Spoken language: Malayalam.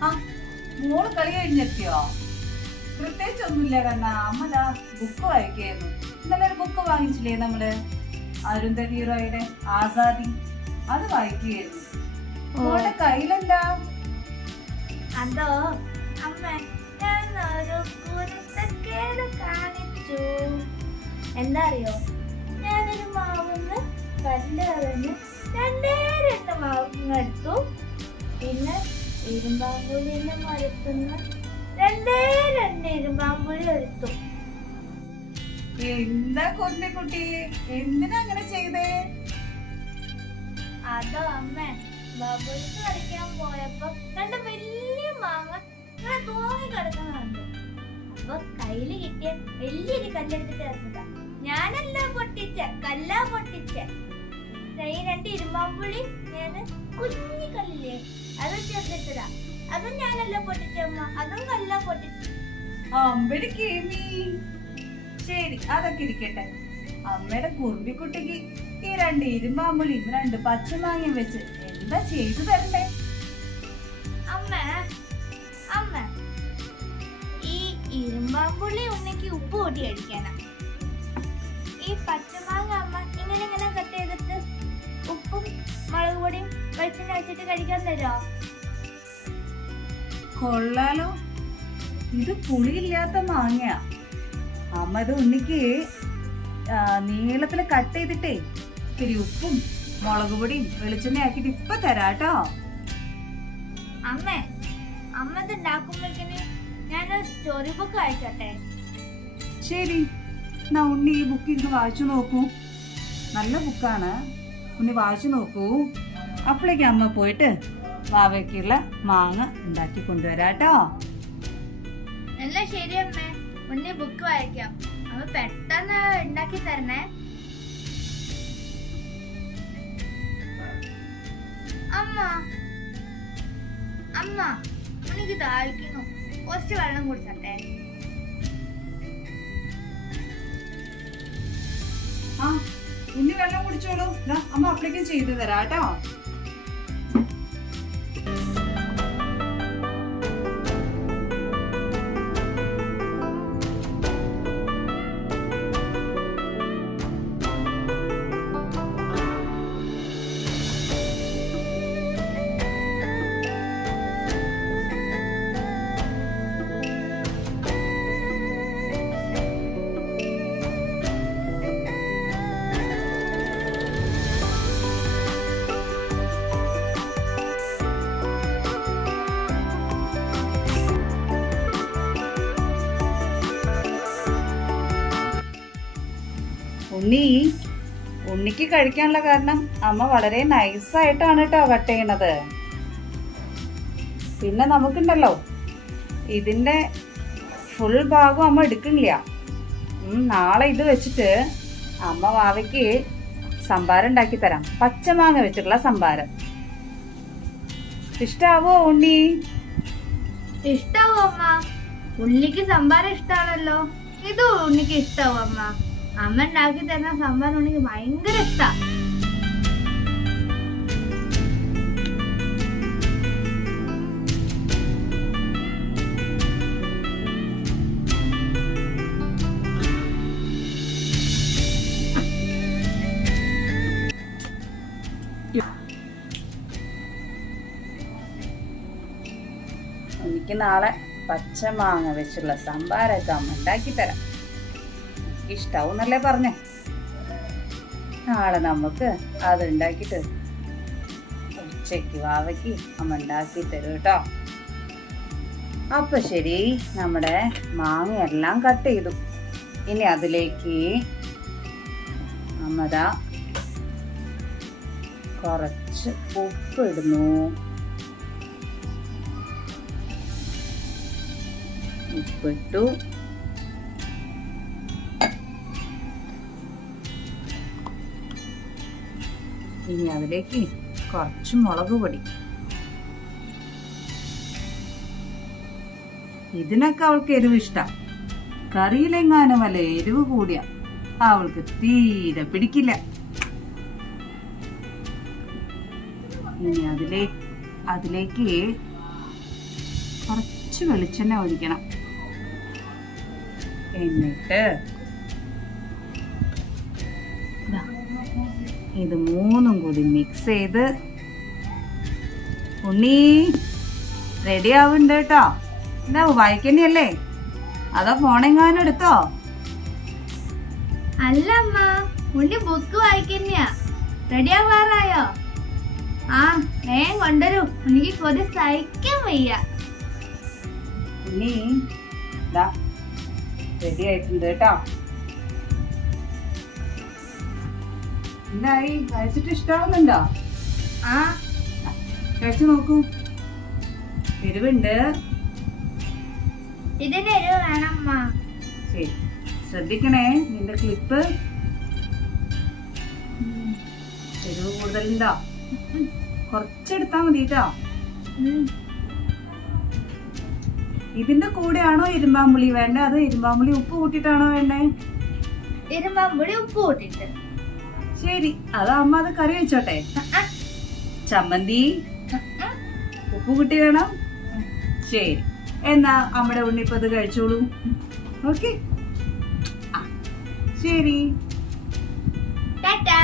മോൾ കളി കഴിഞ്ഞെത്തിയോ? പ്രത്യേകിച്ച് ഒന്നുമില്ല കണ്ണ അമ്മല ബുക്ക് വായിക്കായിരുന്നു ഇന്നലെ ഒരു ബുക്ക് വാങ്ങിച്ചില്ലേ നമ്മൾ? അരുന്ധതി റോയുടെ ആസാദി. അത് വായിക്കുകയായിരുന്നു. മോളുടെ കയ്യിലെന്താ? അതോ അമ്മ ഞാൻ ഒരു കുരുത്തക്കേട് കാണിച്ചു. എന്താ അറിയോ ഞാനൊരു മാവുന്ന് കല്ല് കളഞ്ഞ് രണ്ടേ രണ്ട് മാവുന്ന് എടുത്തു. പിന്നെ ഇരുമ്പാമ്പുലിന്റെ മരത്തുനിന്ന് രണ്ടേ രണ്ട് ഇരുമ്പാമ്പുലി എടുത്തു എന്താ കുട്ടി എന്തിനാ അങ്ങനെ ചെയ്തേ? അതോ അമ്മ ബബിൾസ് കളിക്കാൻ പോയപ്പോ രണ്ട് വലിയ മാങ്ങ ഇങ്ങനെ തൂങ്ങി കിടക്കുന്ന കണ്ടു അപ്പൊ കയ്യിൽ കിട്ടിയ വലിയൊരു കല്ലെടുത്തിട്ട് ഇറങ്ങിട്ട ഞാനല്ല പൊട്ടിച്ച കല്ലാ പൊട്ടിച്ച. ഈ രണ്ട് ഇരുമ്പാമ്പുള്ളി ഞാൻ കുഞ്ഞു കല്ലില്ലേ അത് ചേർത്തിട്ടതാ. അതും ഞാനല്ല പൊട്ടിച്ചമ്മ അതും കല്ല പൊട്ടിച്ചു. അമ്മയുടെ കേമി. ശരി അതൊക്കെ ഇരിക്കട്ടെ. അമ്മയുടെ കുറുമ്പിക്കുട്ടിക്ക് ഈ രണ്ട് ഇരുമ്പാമ്പുളിയും രണ്ട് പച്ചമാങ്ങയും വെച്ച് എന്താ ചെയ്തു തരണ്ടേ അമ്മ അമ്മ ഈ ഇരുമ്പാമ്പുള്ളി ഉണ്ണിക്ക് ഉപ്പ് കൂട്ടി അടിക്കാനാ ഈ പച്ചമാങ്ങ വെളിച്ചെണ്ണ വെച്ചിട്ട് കഴിക്കാൻ തരോ കൊള്ളാലോ. ഇത് പുളിയില്ലാത്ത മാങ്ങ അമ്മ ഇത് ഉണ്ണിക്ക് നീളത്തിൽ കട്ട് ചെയ്തിട്ടേ ഇത്തിരി ഉപ്പും മുളക് പൊടിയും വെളിച്ചെണ്ണ ആക്കിയിട്ട് ഇപ്പൊ തരാട്ടോ. അമ്മ അമ്മ ഇത് ഉണ്ടാക്കുമ്പോഴേക്കിന് ഞാനൊരു സ്റ്റോറി ബുക്ക് വായിച്ചോട്ടെ ശരി. എന്നാ ഉണ്ണി ഈ ബുക്ക് ഇരുന്ന് വായിച്ചു നോക്കൂ. നല്ല ബുക്കാണ് ഉണ്ണി വായിച്ചു നോക്കൂ. അപ്പോഴേക്ക് അമ്മ പോയിട്ട് വാവയ്ക്കുള്ള മാങ്ങ ഉണ്ടാക്കി കൊണ്ടുവരാട്ടോ. എന്നാ ശരി അമ്മേ. ഉണ്ണി ബുക്ക് വായിക്കാം. അമ്മ പെട്ടെന്ന് ഉണ്ടാക്കി തരണേ. അമ്മ. അമ്മ ഉണ്ണിക്ക് ദാഹിക്കുന്നു. കുറച്ച് വെള്ളം കുടിച്ചട്ടെ. ആ ഉണ്ണി വെള്ളം കുടിച്ചോളൂ. അമ്മ അപ്ലിക്കും ചെയ്തു തരാട്ടോ. ഉണ്ണി. ഉണ്ണിക്ക് കഴിക്കാനുള്ള കാരണം അമ്മ വളരെ നൈസായിട്ടാണ് കേട്ടോ കട്ട് ചെയ്യണത് പിന്നെ നമുക്കുണ്ടല്ലോ ഇതിന്റെ ഫുൾ ഭാഗം അമ്മ എടുക്കുന്നില്ല. നാളെ ഇത് വെച്ചിട്ട് അമ്മ വാവയ്ക്ക് സംഭാരം ഉണ്ടാക്കി തരാം. പച്ചമാങ്ങ വെച്ചിട്ടുള്ള സംഭാരം ഇഷ്ടാവോ ഉണ്ണി? ഇഷ്ടാവോ അമ്മ? ഉണ്ണിക്ക് സംഭാരം ഇഷ്ടാണല്ലോ. ഇത് ഉണ്ണിക്ക് ഇഷ്ടാവോ അമ്മ? അമ്മ ഉണ്ടാക്കി തരുന്ന സംഭവം എനിക്ക് ഭയങ്കര ഇഷ്ടാ. എനിക്ക് നാളെ പച്ചമാങ്ങ വെച്ചുള്ള സംഭാരമൊക്കെ അമ്മ ഉണ്ടാക്കി തരാം ഇഷ്ടാവും എന്നല്ലേ പറഞ്ഞേ. നാളെ നമുക്ക് അത് ഉണ്ടാക്കിയിട്ട് ഉച്ചയ്ക്ക് വാവയ്ക്ക് അമ്മ ഉണ്ടാക്കി തരും കേട്ടോ. അപ്പൊ ശരി നമ്മുടെ മാങ്ങയെല്ലാം കട്ട് ചെയ്തു. ഇനി അതിലേക്ക് അമ്മതാ കുറച്ച് ഉപ്പ് ഇടുന്നു. ഉപ്പിട്ടു. ഇനി അതിലേക്ക് കുറച്ച് മുളക് പൊടി. ഇതിനൊക്കെ അവൾക്ക് എരിവ് ഇഷ്ടം കറിയിലെങ്ങാനും വല്ല എരിവ് കൂടിയ. അവൾക്ക് തീരെ പിടിക്കില്ല. ഇനി അതിലേ അതിലേക്ക് കുറച്ച് വെളിച്ചെണ്ണ ഒഴിക്കണം. എന്നിട്ട് ഇത് മൂന്നും കൂടി മിക്സ് ചെയ്ത് ഉണ്ണി. റെഡി ആവുന്നുണ്ട് കേട്ടോ. എന്താ വായിക്കണ്ടല്ലേ അതോ ഫോണെങ്ങാനും എടുത്തോ? അല്ല അമ്മ ഉണ്ണി ബുക്ക് വായിക്കന്നെയാ റെഡി ആവാറായോ? ആ വേഗം കൊണ്ടുവരൂ. ഉണ്ണിക്ക് കൊതി സഹിക്കാൻ വയ്യ. ഉണ്ണി റെഡി ആയിട്ടുണ്ട് കേട്ടോ. എന്തായി കഴിച്ചിട്ട് ഇഷ്ടാവുന്നുണ്ടോ? ആ കഴിച്ചു നോക്കൂ. എരിവുണ്ട്. ഇതിന് എരിവ് വേണം ശരി. ശ്രദ്ധിക്കണേ നിന്റെ ക്ലിപ്പ് എരിവ് കൂടുതലുണ്ടോ? കുറച്ചെടുത്താ മതി കേട്ടോ ഇതിന്റെ കൂടെയാണോ ഇരുമ്പാമ്പുളി വേണ്ടേ? അതോ ഇരുമ്പാമ്പുളി ഉപ്പ് കൂട്ടിട്ടാണോ വേണ്ടേ? ഇരുമ്പാമ്പുളി ഉപ്പ് കൂട്ടിട്ട്. ശരി അത് അമ്മ അത് കറി വെച്ചോട്ടെ. ചമ്മന്തി ഉപ്പ് കുട്ടി വേണം. ശരി എന്നാ അമ്മയുടെ ഉണ്ണിപ്പത് കഴിച്ചോളൂ. ഓക്കെ. ശരി. ടാറ്റാ.